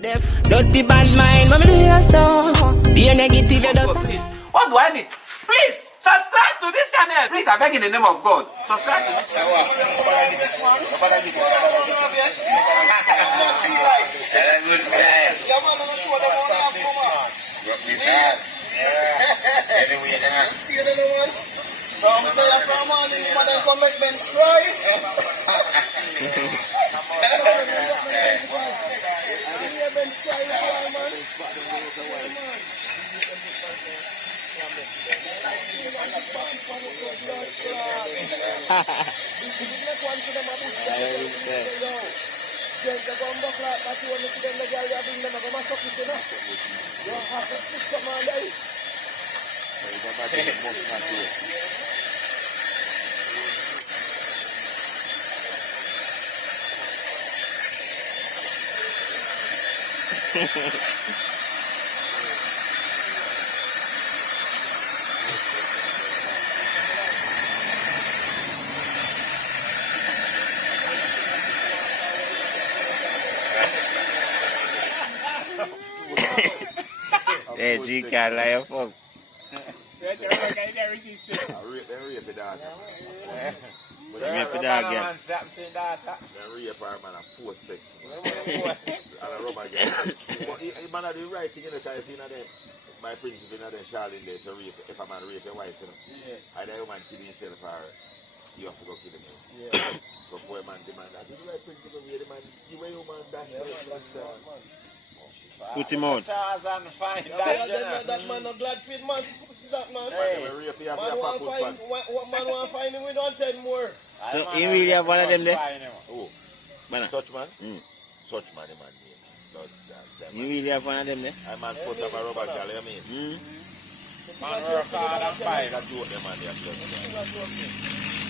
Dirty bad mind, mama do your so. Be a negative, you don't. What do I need? Please subscribe to this channel. Please, I beg in the name of God. Subscribe to this channel. Hey, G can't lie a fuck. That's a real guy there is his sick. Rape the dog. Rape the dog again. Then rape our man at 4-6. And a rubber girl. Man are doing right thing in the time, my principle in the Charlie there to rape, if a man rape your wife, you know. And the woman kill himself or you have to go kill him. So for a man demand that, you right principle where the man, you wear your man that. Put him out. That man no glad fit man. That man. Hey. Man want to find him with 10 more. So he really have one of them there? Oh. Such man? Such man, the man. You really have one of them there? I man first have a rubber girl, you mean? Man work hard and fight. That's what the man there.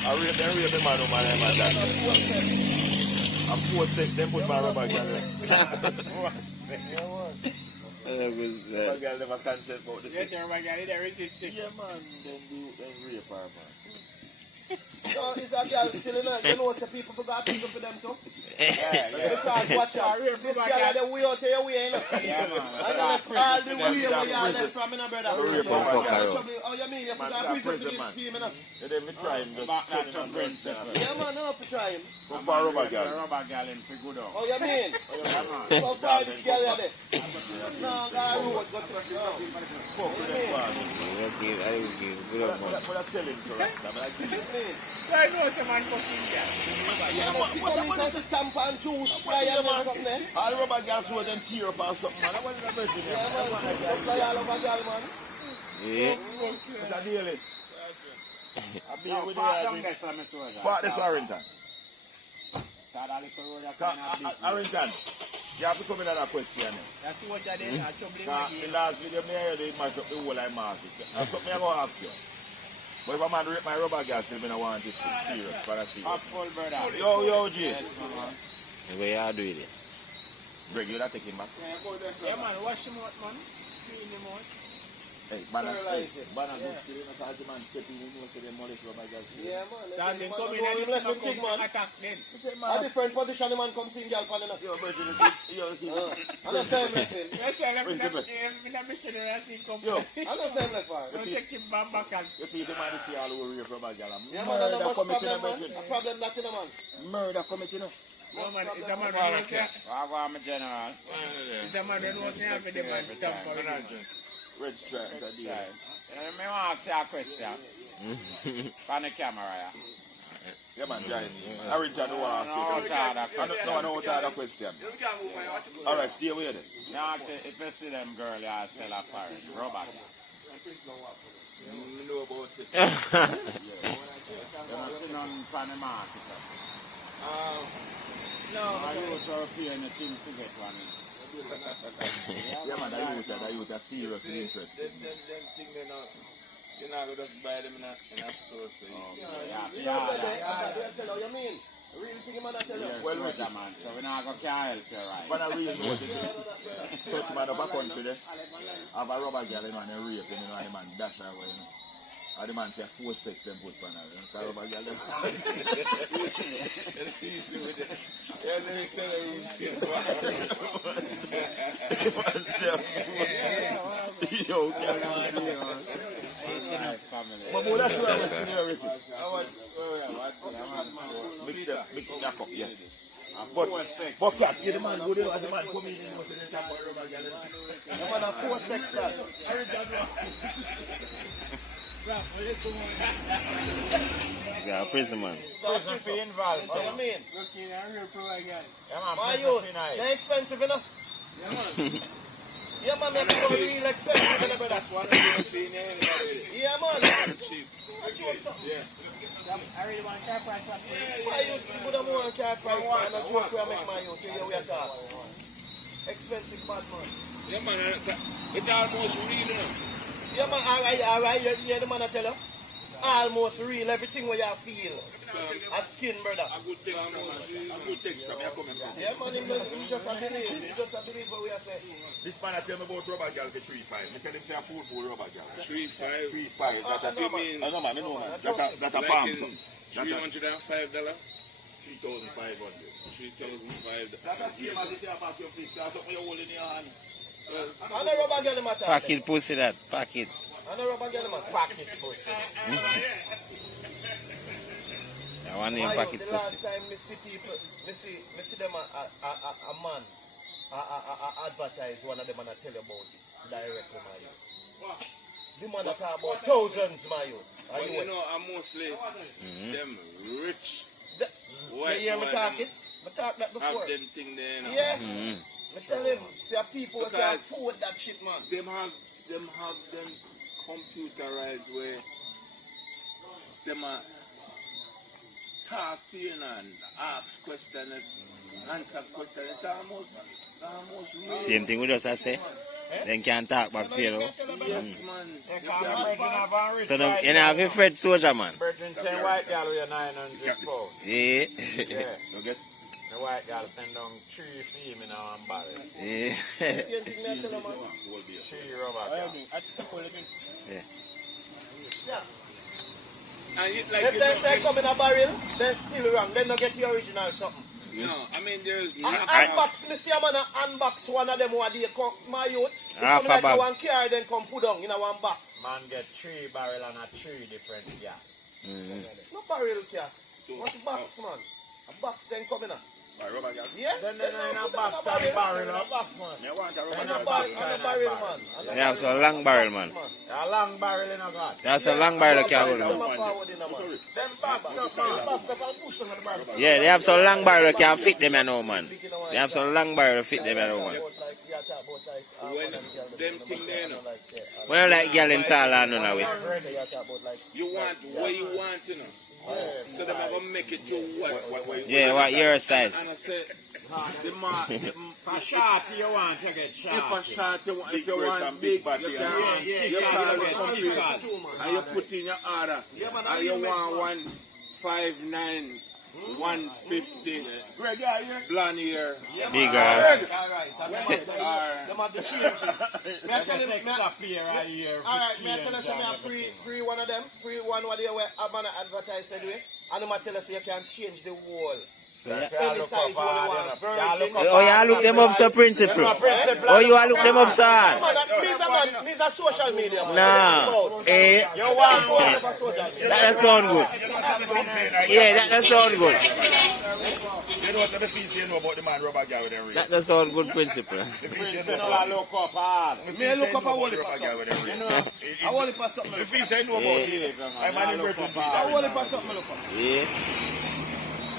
I rape the man over there, man. I'm 4-6, then put my rubber girl there. Rubber girl never consent about the Yes, rubber guy there is his sick. Yeah, man. Then rape her, man. So is that girl still in there? You know some people forgot to for them too? Yeah. Because watch out. This girl had the way out of your way, you know? Yeah, man. I left all the way where you left from, you know, brother. Oh, you mean? You forgot prison for him, you know? You didn't try him. Yeah, man, no, for try him. Go for a rubber girl. Rubber girl in for good out. Oh, you mean? So far this girl here there. No, guy road got to the ground. But I'm selling correct. I'm like, I know the man fucking guy. You come in and sit camp and juice, fry and something there. all rubber girls who them tear up or something, man. I want to bet you Yeah, man, fry all over girl, man. Yeah. It's a daily. I've been with the Arrington. Part this Arrington. Arrington, you have to come in on a question. That's what I did. I trouble In the last video, I heard they mash up the whole I market. That's something I'm going to ask you. But if a man rape my rubber girl, still I want this thing serious. But I see full brother. Yo, G. The way you do it. Greg, you not take him back? Yeah, man. Wash him out, man. Clean him out. Hey, man, good still, because the man stepping in, most of them molest rubber girls. Yeah, man. Charles, him come in and he's not come to attack them. A different position, the man come see girl pan enough. Yo, Virgin, you see. I don't say anything. That's why I'm in a missionary as he come. Yo, I don't say anything for Don't take him back and... you see the man you see all over here rubber girl. Yeah, man, that's a problem, man. A problem that in a man. Murder committing. No, man, it's a man who knows that. I'm a general. It's a man who knows that for the man to come for him. Red stripes are there. I want to ask you a question. On the camera, yeah. Yeah, man, join me. Arrington, don't want to ask you. No, I don't want to ask a question. All right, stay away then. Now, if you see them girl, you sell a parrot, rubber. You know about it. You don't see none from the market. No, I use European thing to get one. Yeah, man, that youth are serious interest. Them thing they know, you're not going to just buy them in a store, so you tell you mean? Real thing, man, I tell you. Well, man, so we're not going to help you, right? But I really know what it is. Such man of a country there, have a rubber girl, you know, and they rape him, you know, and the man dash her away, you know. And the man say 4-6 them put on her, you know, rubber girl them. Yeah, let me tell you. Yo, but boy, that's what I'm saying, Ricky. Mix that up, yeah. But cat, yeah, the man go there as the man come in, you know, so they talk about rubber girl. The man have 4 sex that. You got a prison man. Prison fee involved. What do you mean? Yeah, man, My prison youth, fee nice. they're expensive enough. Yeah, man, make it real expensive enough, brother. That's one of the seen anybody. Yeah, man. Cheap. I joke something. Yeah. My youth, you put a more on car price, man. I joke where I make my youth. Yeah, we are talking. Expensive bad, man. Yeah, man, it's almost real, you know. Yeah, man, alright, you hear the man I tell you? Almost real, everything where you feel. A skin, brother. A good text from here coming from. Yeah, man, he just a believe. He just a believe what we are saying. This man I tell me about rubber girl for 3.5. I tell him say a fool for rubber girl. 3.5. 3.5. That's a You mean no man, no man. That's a like palm. in That's a $305? 3,500. 3,500. That's the same as if you have back your fist. That's something you hold in your hand. I know rubber girl in my time. Pack it, pussy that. Pack it. I know rubber girl in my pocket, pussy. I want him My pack youth, it, the last pussy. time me see people, me see them a man advertise one of them and I tell you about it directly, my youth. The man talk about thousands, my youth. Are But you you with? know, I'm mostly them rich You white hear me boy talking? I talked that before. have them thing there, you know. Yeah. I tell him, there are people who can Because- afford that shit, man. Them have them computerized where them talk to you and ask questions and answer questions. It's almost real. Same thing with us, I say. Then can't talk back to you, know. Yes, man. So now, you know, have a Fred soldier, man. Virgin send white girl with 900 pounds. Yeah. Yeah. You get? The white girl send down 3 female in one barrel. Yeah. Same thing me I tell him, man. 3 rubber girl. Yeah. And you, like, If you they know, say come in a barrel, then still wrong. Then not get the original something. no, I mean there's Unbox, me see a man unbox one of them one day, come, my youth. He Half come a like bag. a one car, then come put down in a one box. Man get 3 barrel and a 3 different gas. No barrel car. What's box, man? A box then come in a. My rubber girl. Yeah? Then in a box and barrel in a box, man. I want a rubber And girl. a barrel, and a barrel, man. They have some long barrel, man. A long barrel in a gun. That's a long barrel you can hold Them on. a forward in a man. Them box up, man. Box up and push them in the barrel. Yeah, they have some long barrel you can fit them, you know, man. They have some long barrel fit them, you know, man. when them thing there, no. We don't like girl them tall and none of it. You want what you want, you know. So them are gonna make it to what? Yeah, what your size? And I said, the For shorty you want to get shorty. if a shot you want, if you Big breast want and big, big body you and- can you call it complete. And you put in your order. And you want 159, 150, Greg, yeah, here. blonde hair. Bigger. Alright, Or them have the change. May I tell him, Stop here right here. alright, may I tell you something, I pre one of them, pre one what they were advertised anyway, and I'm tell us you can change the wall. Any size what you want, virgin. Oh, you look them up, so principle. Oh, you look them up, so hard. Man, me's a social media man. Nah. Eh, You want social media. that sound good. Yeah, that sound good. You know what the fees you know about the man rubber girl with them ring? That does sound good principle. The fees you You know know about I look up hard. Me look up a whole the heap of rubber girl with them ring. something. I want to pass something. The fees you know about it. I'm an American I want to pass something look up. Yeah.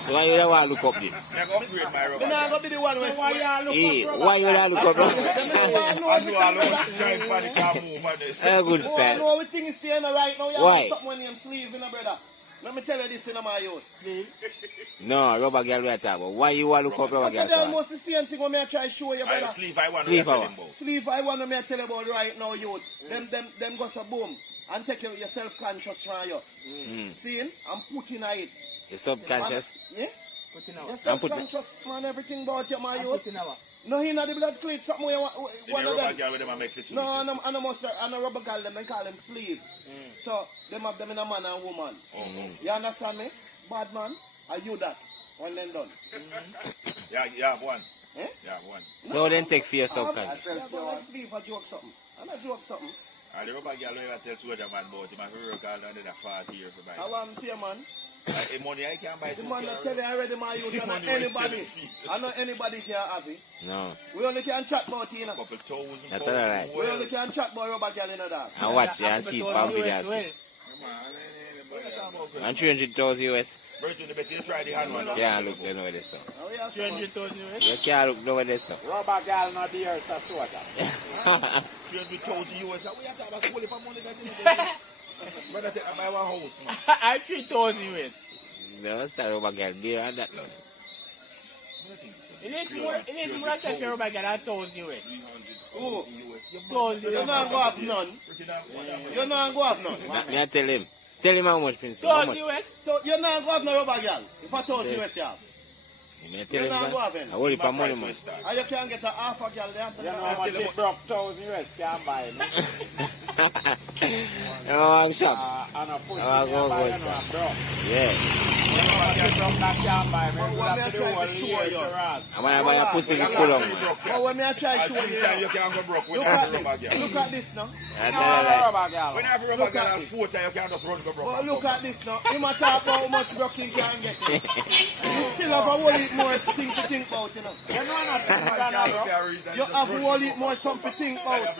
So why you don't want to look up this? I go upgrade my rubber Me not girl. gonna be the one with Why you look Hey, up why you don't look up? I know all about the drive for the car move and this. A good Oh, I style. know everything is staying right now. You Why? have something on your sleeve, you know, brother. Let me tell you this in my youth. No, rubber girl we are talking about. Why you want to look up rubber girl? That's So hard? almost the same thing when I try to show you, I brother. sleeve I want to Sleeve tell hour. him about. Sleeve I want to tell you about right now, youth. Them go so boom and take your self-conscious from you. See, and put in it. You're subconscious. Yeah? Put in You're our. self-conscious, man, everything about you, my youth. No, he not the blood cleat, something you want, The one of rubber them. girl with them I make for No, and a rubber girl, them, they call them sleeve. So, them have them in a man and woman. You understand me? Bad man, are you that? When then done. Yeah, you have one. Yeah, one. So then take for your I subconscious. go like sleep or joke something. I not joke something. And the rubber girl ever tell Soldier Man about him, I work all under the 40 years for buy. I want to pay, man. The money I can buy. The man that tell you already, my youth, and not anybody. I know anybody can have it. No. We only can chat about it, you know. Couple thousand. That's all right. We only can chat about rubber girl, you know that. And watch you and see Pam videos. And 300,000 US. Virgin, the better you try the hand one. You can't look down over this. Oh, yeah, so, man. 300,000 US. You can't look down over this. Rubber girl not here, it's a soda. 300,000 US. We are talking about whole heap of money that you Brother, take buy one house, man. I 3,000 US. No, sir, rubber girl, dear and that. No. It is more than just your bag at 1,000 US. Oh, 1,000 you're not going to have none. You're not going to have none. Me I tell him. Tell him how much, Prince. How 1,000 much? US. So you're not going to have no rubber girl. If I told you, US, you have. Me I tell You're him not going to have that. any. I hold it for money, man. And you can get a half a girl there. You know how much it broke 1,000 US can buy me? No, I'm shop. And a pussy Oh, can buy go, you know, sir. broke. Yeah. You know how much it broke that can buy me? But You what have me to do I try all to the show year you? to us. I'm gonna buy a pussy in Kulong, man. But when me I try to show you, You can go broke look without at a rubber this. girl. Look at this now. I No, tell you no that. rubber girl. When I have a rubber girl and 4 times, you can't just run go broke. But look at this now. Him a talk about how much broke he can get. You still have a whole heap more thing to think about, you know. You know not to do that, bro. You have a whole heap more something to think about.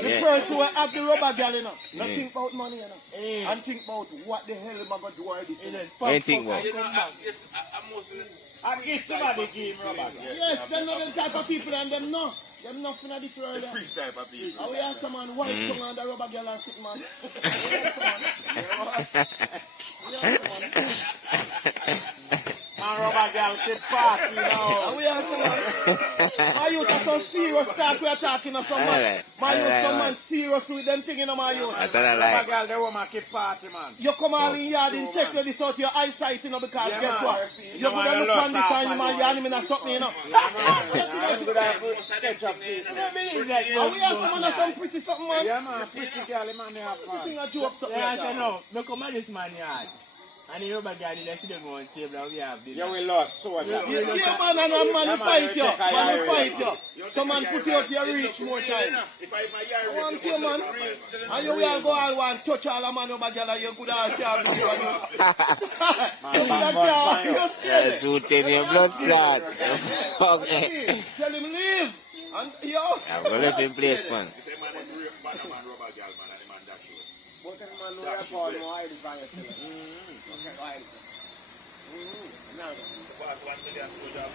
The Yeah. person who have the rubber girl, you know. Not think about money, you know. Eh. And think about what the hell am I going to do all this, you know. Anything, man. You know, I give somebody give him rubber girl. Yes, them not the type of people and them no. Them nothing of this world. Free type of people. And we have some man white tongue and the rubber girl and sick man. We have some man. We have some man. And rubber girl keep party now. And we have some man. My youth are so serious talk we are talking of some man. Alright. My youth Alright, some man. man serious with them thing, you know, my youth. I tell you Rubber like. girl, the woman keep party, man. You come all in yard and take you this out your eyesight, you know, because Yeah, guess man. what? You You know, could have I look love on this South and you man Palace. yarn him in something, you know. I'm good at sketch up people. I don't believe that. And we have some man some pretty something, man. Yeah, man, pretty girl, man, they have This thing fun. a joke something Yeah, I like said that. no. Me come at this man yard. And the rubber guy, they sit down on the table and we have this. You will lost soldier. Yeah, man, and a man Yeah, will man, fight we you. take a Man will yard. fight you. Some man put you out your reach more time. If I my I yard want you, man. And you will go all one touch all a man over girl and you could all share this one. You could have you scared. That's who take me a blood clot. Okay. Tell him leave. And yo. I'm gonna left in place, man. If a man is real bad, a man rubber girl, man, and the man dash you. But the man know your power, no hide it from yourself. Okay, hide it. The boss 1 million soldier.